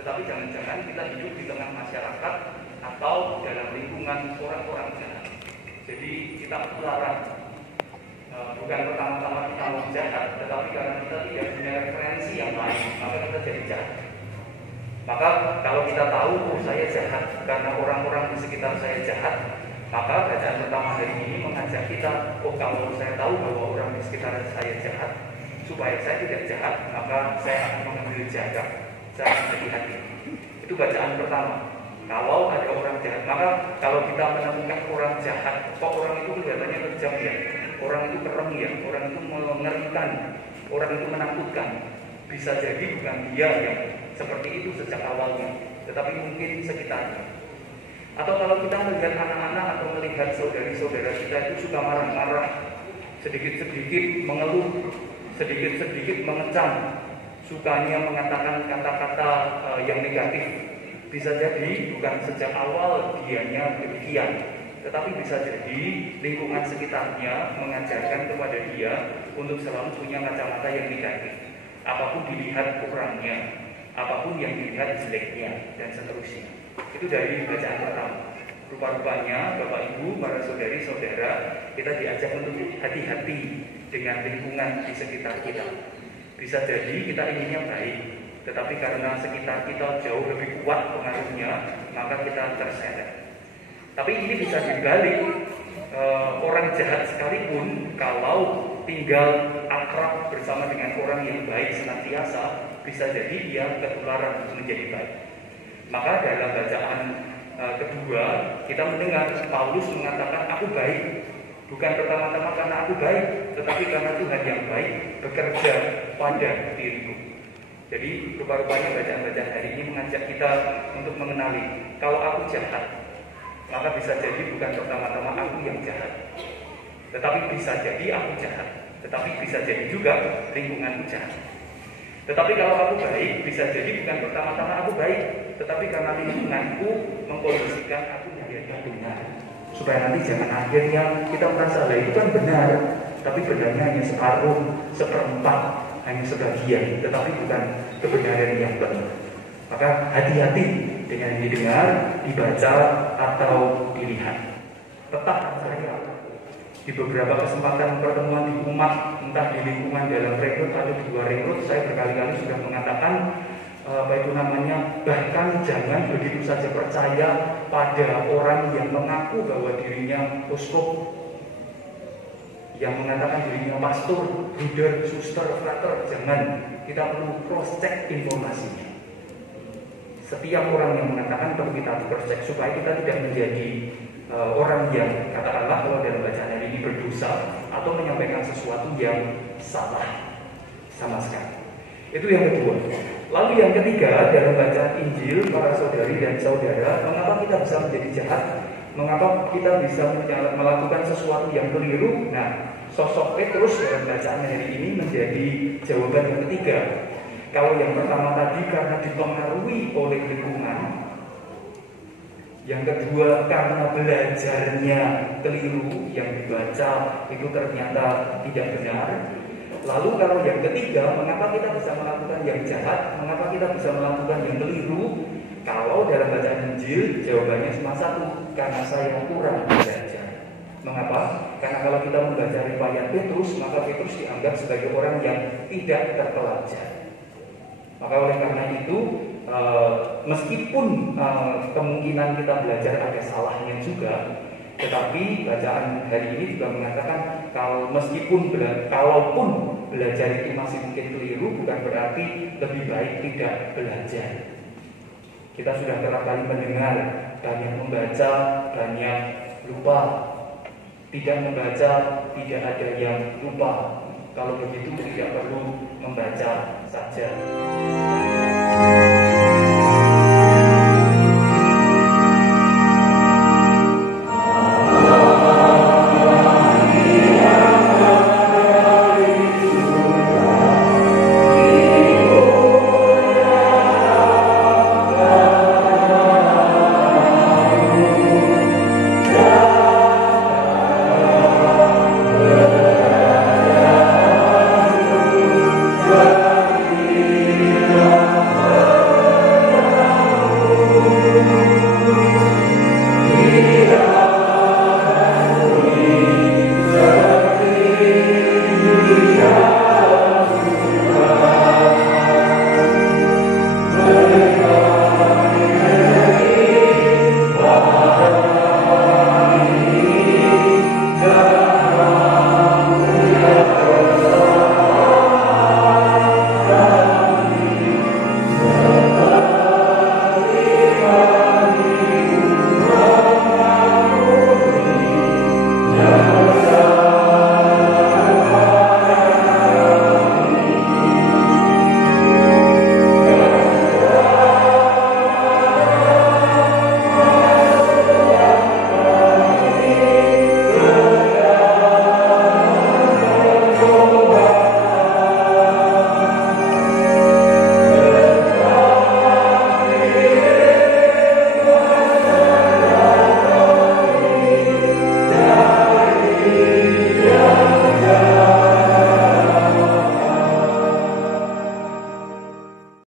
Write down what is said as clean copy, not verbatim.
Tetapi jangan-jangan kita hidup di tengah masyarakat atau dalam lingkungan orang-orang jahat. Jadi kita ketularan. Bukan pertama-tama kita mau jahat, tetapi karena kita tidak punya referensi yang lain, maka kita jadi jahat. Maka kalau kita tahu, saya jahat karena orang-orang di sekitar saya jahat, maka bacaan pertama hari ini mengajak kita, kalau saya tahu bahwa orang di sekitar saya jahat, supaya saya tidak jahat, maka saya akan mengambil jaga, saya akan hati-hati. Itu bacaan pertama. Kalau ada orang jahat, maka kalau kita menemukan orang jahat, kok orang itu kelihatannya kejam ya, orang itu kerem ya, orang itu mengerikan, orang itu menakutkan. Bisa jadi bukan dia yang seperti itu sejak awalnya, tetapi mungkin sekitarnya. Atau kalau kita melihat anak-anak atau melihat saudari-saudara kita itu suka marah-marah, sedikit-sedikit mengeluh, sedikit-sedikit mengecam, sukanya mengatakan kata-kata yang negatif. Bisa jadi bukan sejak awal dianya demikian, tetapi bisa jadi lingkungan sekitarnya mengajarkan kepada dia untuk selalu punya kacamata yang negatif. Apapun dilihat kurangnya, apapun yang dilihat jeleknya, dan seterusnya. Itu dari bacaan pertama. Rupa-rupanya Bapak Ibu, para saudari-saudara, kita diajak untuk hati-hati dengan lingkungan di sekitar kita. Bisa jadi kita inginnya baik, tetapi karena sekitar kita jauh lebih kuat pengaruhnya, maka kita terseret. Tapi ini bisa dibalik. Orang jahat sekalipun kalau tinggal akrab bersama dengan orang yang baik senantiasa, bisa jadi dia ketularan menjadi baik. Maka dalam bacaan kedua kita mendengar Paulus mengatakan aku baik, bukan pertama-tama karena aku baik, tetapi karena Tuhan yang baik bekerja pada diriku. Jadi rupa-rupanya bacaan-bacaan hari ini mengajak kita untuk mengenali kalau aku jahat, maka bisa jadi bukan pertama-tama aku yang jahat, tetapi bisa jadi aku jahat, tetapi bisa jadi juga lingkunganku jahat. Tetapi kalau aku baik, bisa jadi bukan pertama-tama aku baik, tetapi karena lingkunganku mengkondisikan aku menjadi benar. Supaya nanti jangan akhirnya kita merasa lah itu kan benar, tapi benarnya hanya separuh, seperempat, hanya sebagian, tetapi bukan kebenaran yang benar. Maka hati-hati dengan didengar, dibaca, atau dilihat. Tetap saya di beberapa kesempatan pertemuan di umat, entah di lingkungan dalam rekrut atau di luar rekrut, saya berkali-kali sudah mengatakan bahkan jangan begitu saja percaya pada orang yang mengaku bahwa dirinya uskup, yang mengatakan dirinya pastor, bruder, suster, frater. Jangan, kita perlu cross check informasinya. Setiap orang yang mengatakan perlu kita cross check supaya kita tidak menjadi orang yang katakanlah kalau dalam bacaan hari ini berdosa atau menyampaikan sesuatu yang salah sama sekali. Itu yang kedua. Lalu yang ketiga, dalam bacaan Injil para saudari dan saudara, mengapa kita bisa menjadi jahat? Mengapa kita bisa melakukan sesuatu yang keliru? Nah, sosok Petrus dalam bacaan hari ini menjadi jawaban yang ketiga. Kalau yang pertama tadi karena dipengaruhi oleh lingkungan, yang kedua karena belajarnya keliru, yang dibaca itu ternyata tidak benar. Lalu kalau yang ketiga, mengapa kita bisa melakukan yang jahat? Mengapa kita bisa melakukan yang keliru? Kalau dalam bacaan Injil, jawabannya cuma satu, karena saya kurang belajar. Mengapa? Karena kalau kita membaca riwayat Petrus, maka Petrus dianggap sebagai orang yang tidak terpelajar. Maka oleh karena itu, meskipun kemungkinan kita belajar ada salahnya juga, tetapi bacaan hari ini juga mengatakan kalaupun belajar itu masih mungkin keliru, bukan berarti lebih baik tidak belajar. Kita sudah kerap kali mendengar banyak membaca, banyak lupa. Tidak membaca, tidak ada yang lupa. Kalau begitu tidak perlu membaca saja.